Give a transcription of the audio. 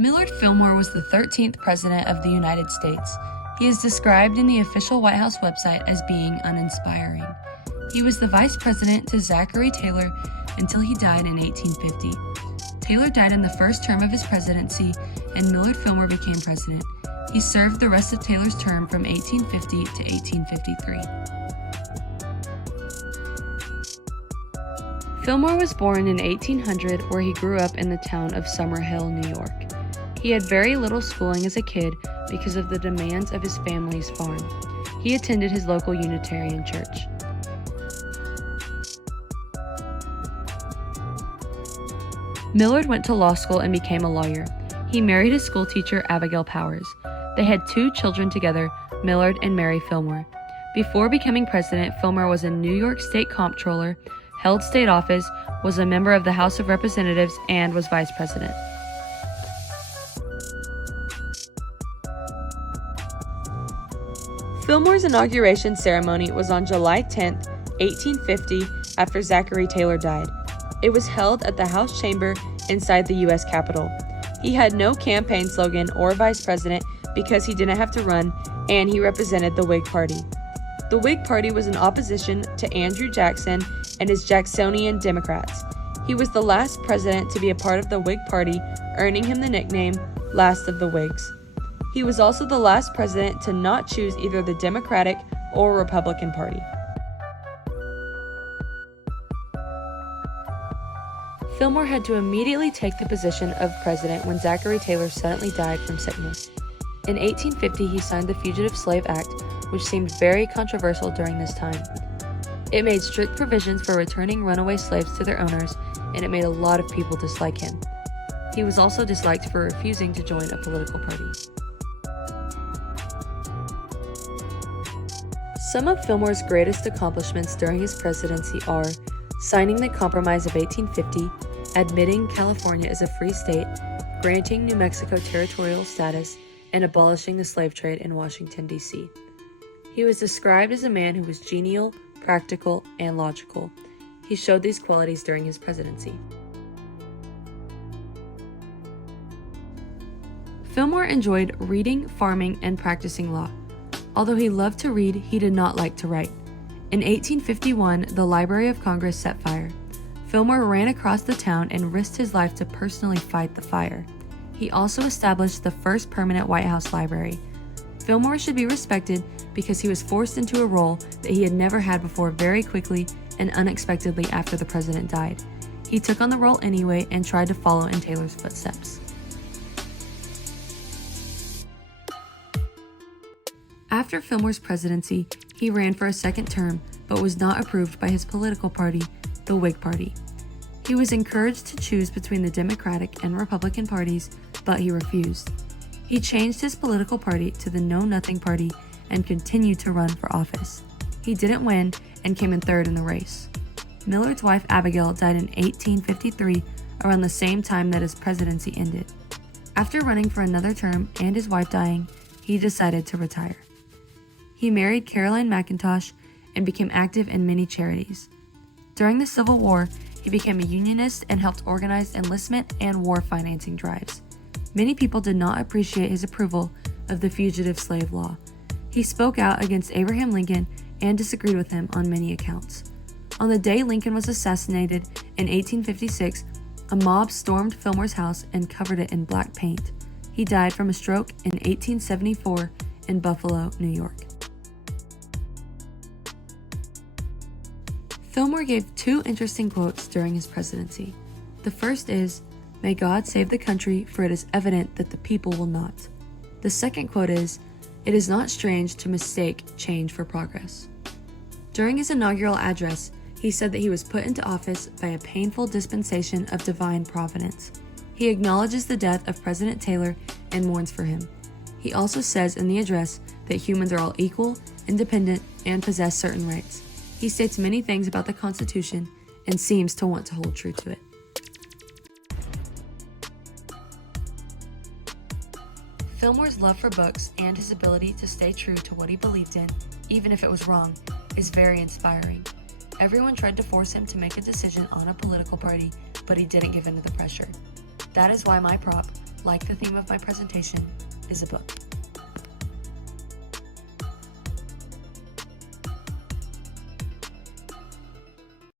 Millard Fillmore was the 13th President of the United States. He is described in the official White House website as being uninspiring. He was the Vice President to Zachary Taylor until he died in 1850. Taylor died in the first term of his presidency, and Millard Fillmore became president. He served the rest of Taylor's term from 1850 to 1853. Fillmore was born in 1800, where he grew up in the town of Summerhill, New York. He had very little schooling as a kid because of the demands of his family's farm. He attended his local Unitarian church. Millard went to law school and became a lawyer. He married his schoolteacher, Abigail Powers. They had 2 children together, Millard and Mary Fillmore. Before becoming president, Fillmore was a New York State Comptroller, held state office, was a member of the House of Representatives, and was vice president. Fillmore's inauguration ceremony was on July 10, 1850, after Zachary Taylor died. It was held at the House Chamber inside the U.S. Capitol. He had no campaign slogan or vice president because he didn't have to run, and he represented the Whig Party. The Whig Party was in opposition to Andrew Jackson and his Jacksonian Democrats. He was the last president to be a part of the Whig Party, earning him the nickname Last of the Whigs. He was also the last president to not choose either the Democratic or Republican Party. Fillmore had to immediately take the position of president when Zachary Taylor suddenly died from sickness. In 1850, he signed the Fugitive Slave Act, which seemed very controversial during this time. It made strict provisions for returning runaway slaves to their owners, and it made a lot of people dislike him. He was also disliked for refusing to join a political party. Some of Fillmore's greatest accomplishments during his presidency are signing the Compromise of 1850, admitting California as a free state, granting New Mexico territorial status, and abolishing the slave trade in Washington, D.C. He was described as a man who was genial, practical, and logical. He showed these qualities during his presidency. Fillmore enjoyed reading, farming, and practicing law. Although he loved to read, he did not like to write. In 1851, the Library of Congress set fire. Fillmore ran across the town and risked his life to personally fight the fire. He also established the first permanent White House library. Fillmore should be respected because he was forced into a role that he had never had before very quickly and unexpectedly after the president died. He took on the role anyway and tried to follow in Taylor's footsteps. After Fillmore's presidency, he ran for a second term, but was not approved by his political party, the Whig Party. He was encouraged to choose between the Democratic and Republican parties, but he refused. He changed his political party to the Know Nothing Party and continued to run for office. He didn't win and came in third in the race. Millard's wife Abigail died in 1853, around the same time that his presidency ended. After running for another term and his wife dying, he decided to retire. He married Caroline McIntosh and became active in many charities. During the Civil War, he became a Unionist and helped organize enlistment and war financing drives. Many people did not appreciate his approval of the fugitive slave law. He spoke out against Abraham Lincoln and disagreed with him on many accounts. On the day Lincoln was assassinated in 1856, a mob stormed Fillmore's house and covered it in black paint. He died from a stroke in 1874 in Buffalo, New York. Fillmore gave 2 interesting quotes during his presidency. The first is, "May God save the country, for it is evident that the people will not." The second quote is, "It is not strange to mistake change for progress." During his inaugural address, he said that he was put into office by a painful dispensation of divine providence. He acknowledges the death of President Taylor and mourns for him. He also says in the address that humans are all equal, independent, and possess certain rights. He states many things about the Constitution and seems to want to hold true to it. Fillmore's love for books and his ability to stay true to what he believed in, even if it was wrong, is very inspiring. Everyone tried to force him to make a decision on a political party, but he didn't give in to the pressure. That is why my prop, like the theme of my presentation, is a book.